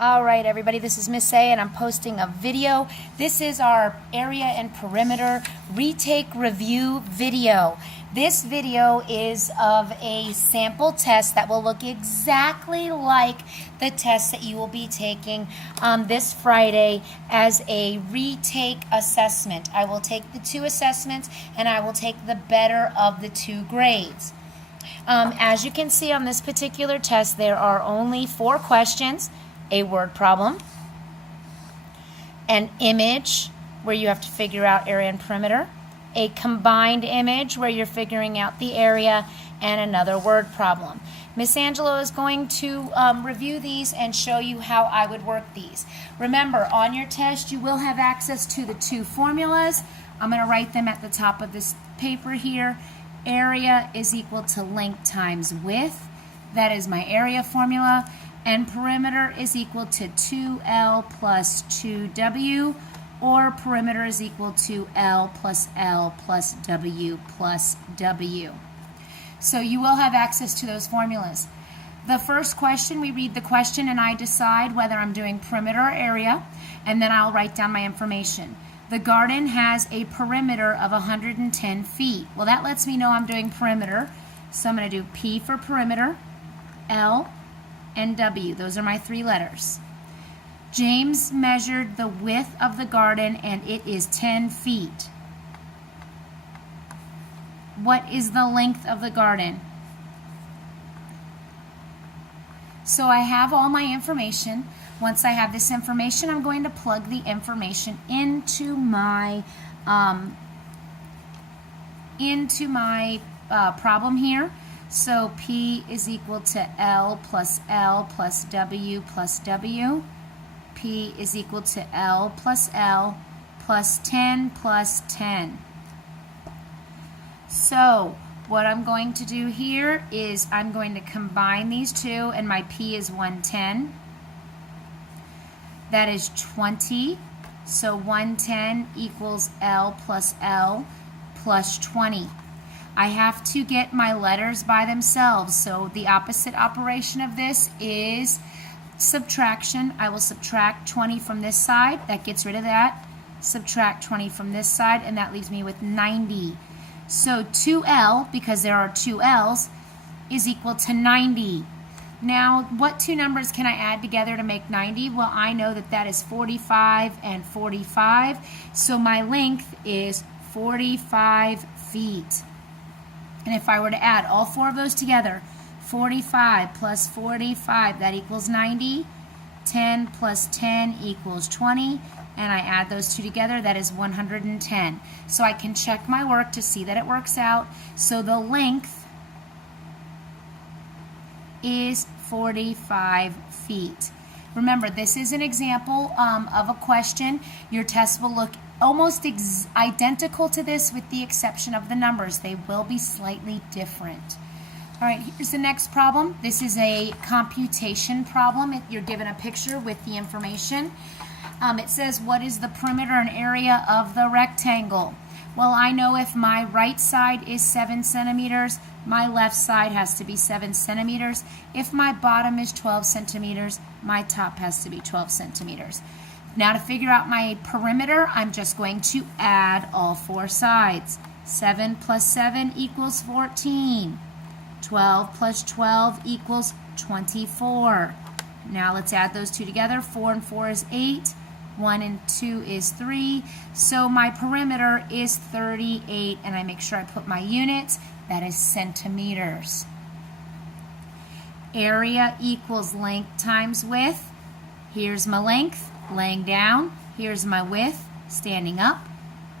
All right, everybody, this is Miss A, and I'm posting a video. This is our area and perimeter retake review video. This video is of a sample test that will look exactly like the test that you will be taking this Friday as a retake assessment. I will take the two assessments, and I will take the better of the two grades. As you can see on this particular test, there are only 4 questions. A word problem, an image where you have to figure out area and perimeter, a combined image where you're figuring out the area, and another word problem. Miss Angelo is going to review these and show you how I would work these. Remember, on your test you will have access to the 2 formulas. I'm going to write them at the top of this paper here. Area is equal to length times width. That is my area formula. And perimeter is equal to 2L plus 2W, or perimeter is equal to L plus W plus W. So you will have access to those formulas. The first question, we read the question and I decide whether I'm doing perimeter or area, and then I'll write down my information. The garden has a perimeter of 110 feet. Well, that lets me know I'm doing perimeter. So I'm going to do P for perimeter, L, and W. Those are my 3 letters. James measured the width of the garden and it is 10 feet. What is the length of the garden? So I have all my information. Once I have this information, I'm going to plug the information into my problem here. So P is equal to L plus W plus W. P is equal to L plus 10 plus 10. So what I'm going to do here is I'm going to combine these 2, and my P is 110. That is 20. So 110 equals L plus 20. I have to get my letters by themselves, so the opposite operation of this is subtraction. I will subtract 20 from this side, that gets rid of that. Subtract 20 from this side, and that leaves me with 90. So 2L, because there are 2 L's, is equal to 90. Now, what 2 numbers can I add together to make 90? Well, I know that that is 45 and 45, so my length is 45 feet. And if I were to add all 4 of those together, 45 plus 45, that equals 90. 10 plus 10 equals 20. And I add those 2 together, that is 110. So I can check my work to see that it works out. So the length is 45 feet. Remember, this is an example of a question. Your test will look almost identical to this with the exception of the numbers. They will be slightly different. All right, here's the next problem. This is a computation problem. You're given a picture with the information. It says, what is the perimeter and area of the rectangle? Well, I know if my right side is 7 centimeters, my left side has to be 7 centimeters. If my bottom is 12 centimeters, my top has to be 12 centimeters. Now to figure out my perimeter, I'm just going to add all 4 sides. 7 plus 7 equals 14. 12 plus 12 equals 24. Now let's add those 2 together. 4 and 4 is 8. 1 and 2 is 3. So my perimeter is 38, and I make sure I put my units. That is centimeters. Area equals length times width. Here's my length, laying down. Here's my width, standing up.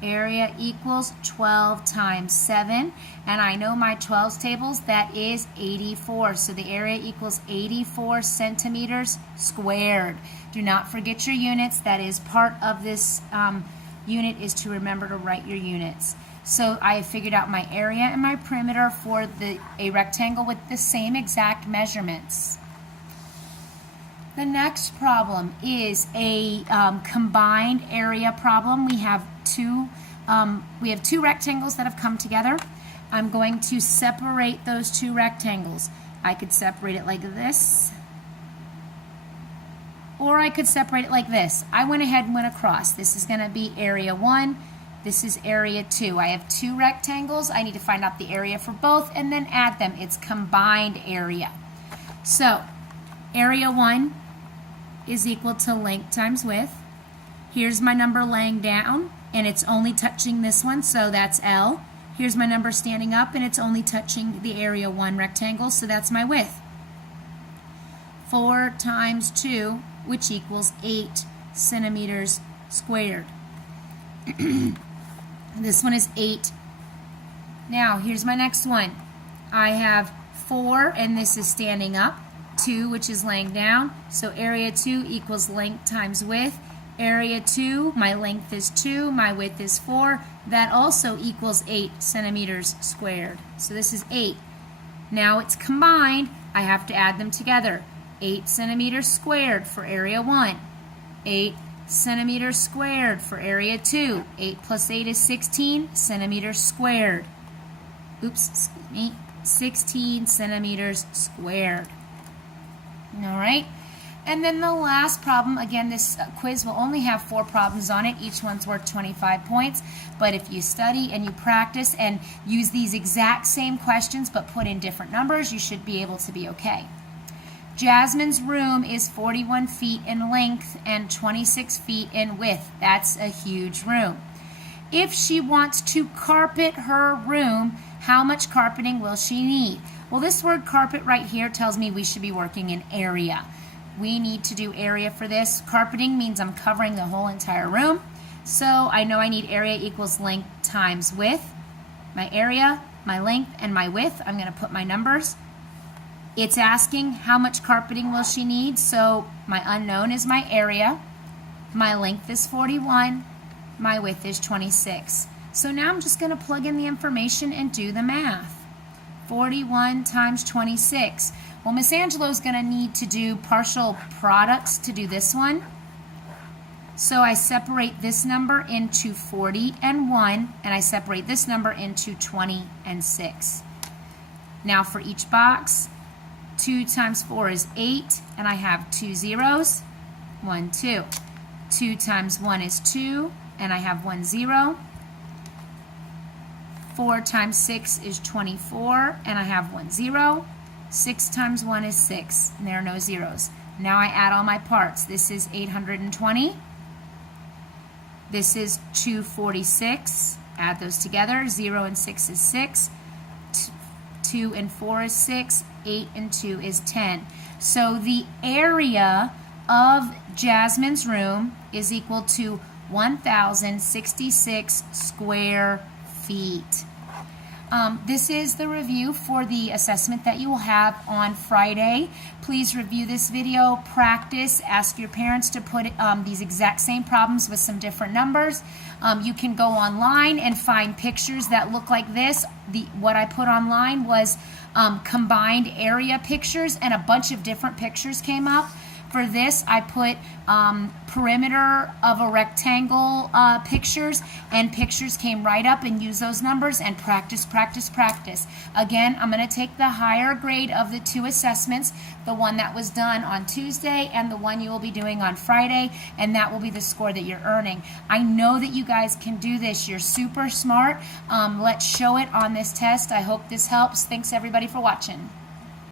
Area equals 12 times 7. And I know my 12's tables, that is 84. So the area equals 84 centimeters squared. Do not forget your units. That is part of this unit, is to remember to write your units. So I have figured out my area and my perimeter for a rectangle with the same exact measurements. The next problem is a combined area problem. We have two rectangles that have come together. I'm going to separate those 2 rectangles. I could separate it like this. Or I could separate it like this. I went ahead and went across. This is going to be area 1. This is area 2. I have 2 rectangles. I need to find out the area for both and then add them. It's combined area. So area 1 is equal to length times width. Here's my number laying down, and it's only touching this one, so that's L. Here's my number standing up, and it's only touching the area 1 rectangle, so that's my width. 4 times 2, which equals 8 centimeters squared. This one is 8. Now, here's my next one. I have 4, and this is standing up. 2, which is laying down. So area 2 equals length times width. Area 2, my length is 2, my width is 4. That also equals 8 centimeters squared. So this is 8. Now it's combined. I have to add them together. 8 centimeters squared for area 1. 8 centimeters squared for area 2. 8 plus 8 is 16 centimeters squared. Oops, excuse me. 16 centimeters squared. All right. And then the last problem, again, this quiz will only have 4 problems on it. Each one's worth 25 points. But if you study and you practice and use these exact same questions but put in different numbers, you should be able to be okay. Jasmine's room is 41 feet in length and 26 feet in width. That's a huge room. If she wants to carpet her room, how much carpeting will she need? Well, this word carpet right here tells me we should be working in area. We need to do area for this. Carpeting means I'm covering the whole entire room. So I know I need area equals length times width. My area, my length, and my width, I'm going to put my numbers. It's asking how much carpeting will she need, so my unknown is my area. My length is 41. My width is 26. So now I'm just going to plug in the information and do the math. 41 times 26. Well, Miss Angelo is going to need to do partial products to do this one. So I separate this number into 40 and 1, and I separate this number into 20 and 6. Now for each box, 2 times 4 is 8, and I have 2 zeros. 1, 2. 2 times 1 is 2, and I have 1 0. 4 times 6 is 24, and I have 1 0. 6 times 1 is 6, and there are no zeros. Now I add all my parts. This is 820. This is 246. Add those together. 0 and 6 is 6. 2 and 4 is 6. 8 and 2 is 10. So the area of Jasmine's room is equal to 1,066 square feet. This is the review for the assessment that you will have on Friday. Please review this video, practice, ask your parents to put these exact same problems with some different numbers. You can go online and find pictures that look like this. What I put online was combined area pictures, and a bunch of different pictures came up. For this, I put perimeter of a rectangle pictures, and pictures came right up, and use those numbers and practice, practice, practice. Again, I'm going to take the higher grade of the 2 assessments, the one that was done on Tuesday and the one you will be doing on Friday, and that will be the score that you're earning. I know that you guys can do this. You're super smart. Let's show it on this test. I hope this helps. Thanks everybody for watching.